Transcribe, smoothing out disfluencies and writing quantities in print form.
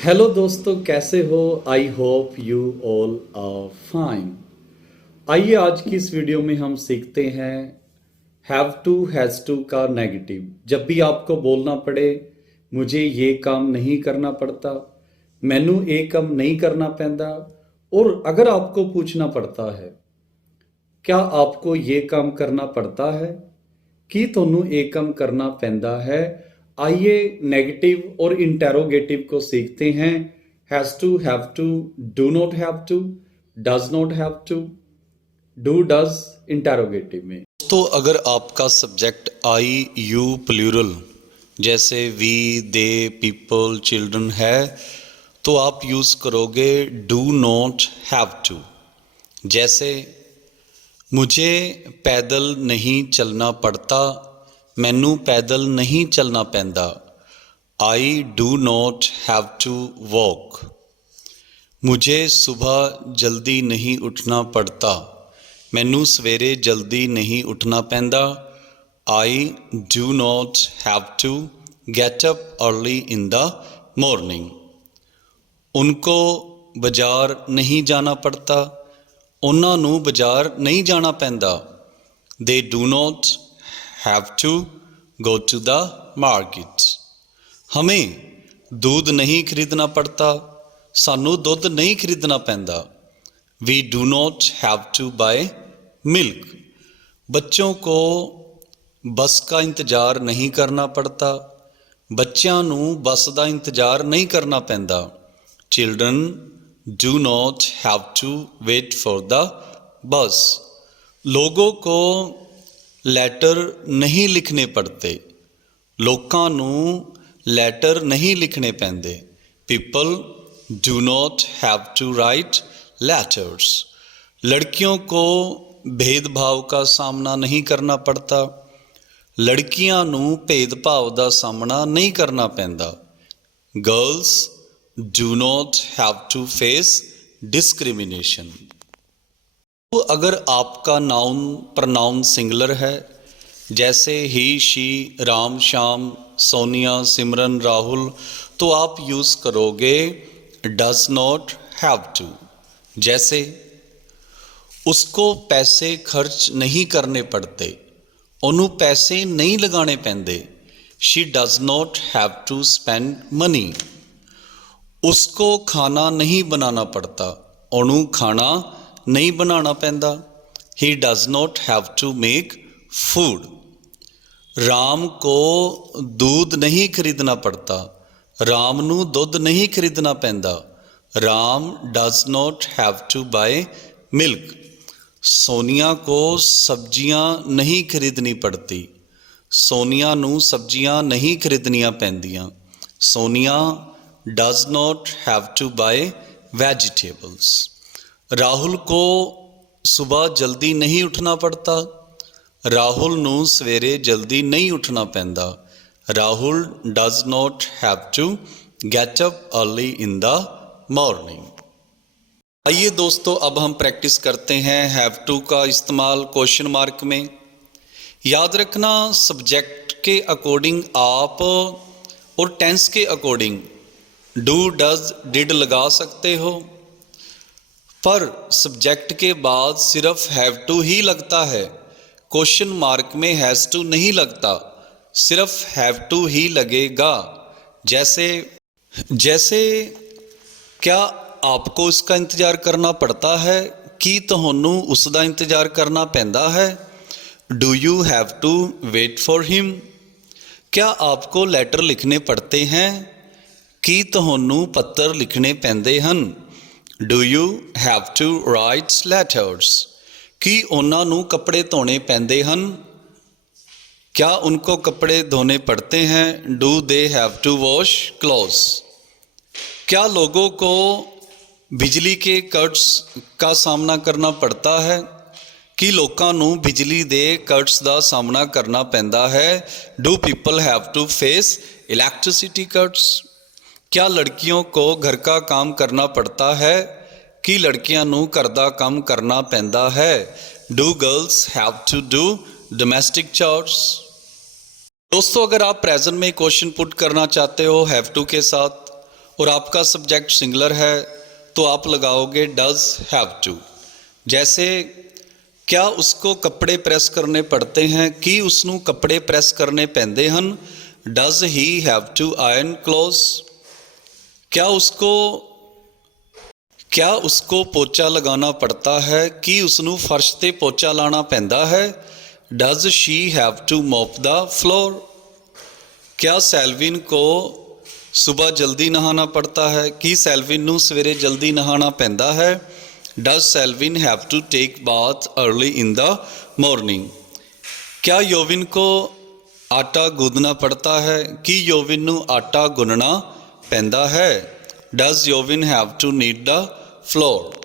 Hello दोस्तों, कैसे हो? I hope you all are fine. आइए आज की इस वीडियो में हम सीखते हैं हैव टू हैज़ टू का नेगेटिव। जब भी आपको बोलना पड़े मुझे ये काम नहीं करना पड़ता, मैनू ये काम नहीं करना पैंदा, और अगर आपको पूछना पड़ता है क्या आपको ये काम करना पड़ता है कि ਤੁਹਾਨੂੰ ਇਹ ਕੰਮ करना पैंदा है। आइए नेगेटिव और इंटेरोगेटिव को सीखते हैं। Has to, have to, do not have to, does not have to, do does interrogative में। तो अगर आपका सब्जेक्ट आई यू प्लूरल जैसे वी दे पीपल चिल्ड्रन है तो आप यूज़ करोगे डू नॉट हैव टू। जैसे मुझे पैदल नहीं चलना पड़ता, मैनू पैदल नहीं चलना पैंदा। I do not have to walk. मुझे सुबह जल्दी नहीं उठना पड़ता, मैनू सवेरे जल्दी नहीं उठना पैंदा। I do not have to get up early in the morning. उनको बाज़ार नहीं जाना पड़ता, उन्हां नूं बाज़ार नहीं जाना पैंदा। They do not have to go to the market. हमें दूध नहीं खरीदना पड़ता, सानू दुध नहीं खरीदना पैंदा। We do not have to buy milk. बच्चों को बस का इंतज़ार नहीं करना पड़ता, बच्चों नूं बस का इंतज़ार नहीं करना पैंदा। Children do not have to wait for the bus. लोगों को लैटर नहीं लिखने पड़ते, लोकां नूं लैटर नहीं लिखने पैंदे। People do not have to write letters. लड़कियों को भेदभाव का सामना नहीं करना पड़ता, लड़कियां नूं भेदभाव का सामना नहीं करना पैंदा। Girls do not have to face discrimination. तो अगर आपका नाउन प्रनाउन सिंगुलर है जैसे ही शी राम श्याम सोनिया सिमरन राहुल तो आप यूज़ करोगे डज नॉट हैव टू। जैसे उसको पैसे खर्च नहीं करने पड़ते, उन्हों पैसे नहीं लगाने पैंदे। She does not have to spend money. उसको खाना नहीं बनाना पड़ता, उन्हों खाना नहीं बनाना पैंदा। He does not have to make food. Ram को दूध नहीं खरीदना पड़ता, राम नू दुध नहीं खरीदना पैंदा। Ram does not have to buy milk. Sonia को सब्जियां नहीं खरीदनी पड़ती, सोनिया नू सब्जियां नहीं खरीदनियां पैंदियां। Sonia does not have to buy vegetables. Rahul को सुबह जल्दी नहीं उठना पड़ता, राहुल नू सवेरे जल्दी नहीं उठना पैंदा। Rahul does not have to get up early in the morning. आइए दोस्तों, अब हम प्रैक्टिस करते हैं हैव टू का इस्तेमाल क्वेश्चन मार्क में। याद रखना सब्जेक्ट के अकॉर्डिंग आप और टेंस के अकॉर्डिंग डू डज डिड लगा सकते हो, पर सब्जेक्ट के बाद सिर्फ हैव टू ही लगता है। क्वेश्चन मार्क में हैज़ टू नहीं लगता, सिर्फ हैव टू ही लगेगा। जैसे जैसे क्या आपको इसका इंतज़ार करना पड़ता है कि तुहानू उसका इंतज़ार करना पैंदा है। Do you have to wait for him. क्या आपको लेटर लिखने पड़ते हैं कि तुहानू पत्र लिखने पैंदे हन। Do you have to write letters. कि उन्हां नू कपड़े धोने पैंदे हन। क्या उनको कपड़े धोने पड़ते हैं। Do they have to wash clothes. क्या लोगों को बिजली के कट्स का सामना करना पड़ता है कि लोकां नू बिजली दे कट्स का सामना करना पैंदा है। Do people have to face electricity cuts. क्या लड़कियों को घर का काम करना पड़ता है कि लड़कियां नू घर का काम करना पैंदा है। Do girls have to do domestic chores. दोस्तों, अगर आप प्रेजेंट में क्वेश्चन पुट करना चाहते हो हैव टू के साथ और आपका सब्जेक्ट सिंगुलर है तो आप लगाओगे डज हैव टू। जैसे क्या उसको कपड़े प्रेस करने पड़ते हैं, कि उसनू कपड़े प्रेस करने पैंदे हन। Does he have to iron clothes. क्या उसको पोचा लगाना पड़ता है, कि उसनू फर्श ते पोचा लाना पैंदा है। Does she have to mop the floor. क्या सैलविन को सुबह जल्दी नहाना पड़ता है, कि सैलविन नू सवेरे जल्दी नहाना पैंदा है। Does Selvin have to take bath early in the morning. क्या योविन को आटा गूंदना पड़ता है, कि योविन नू आटा गुनना पैंदा है। Does Yovin have to knead the floor.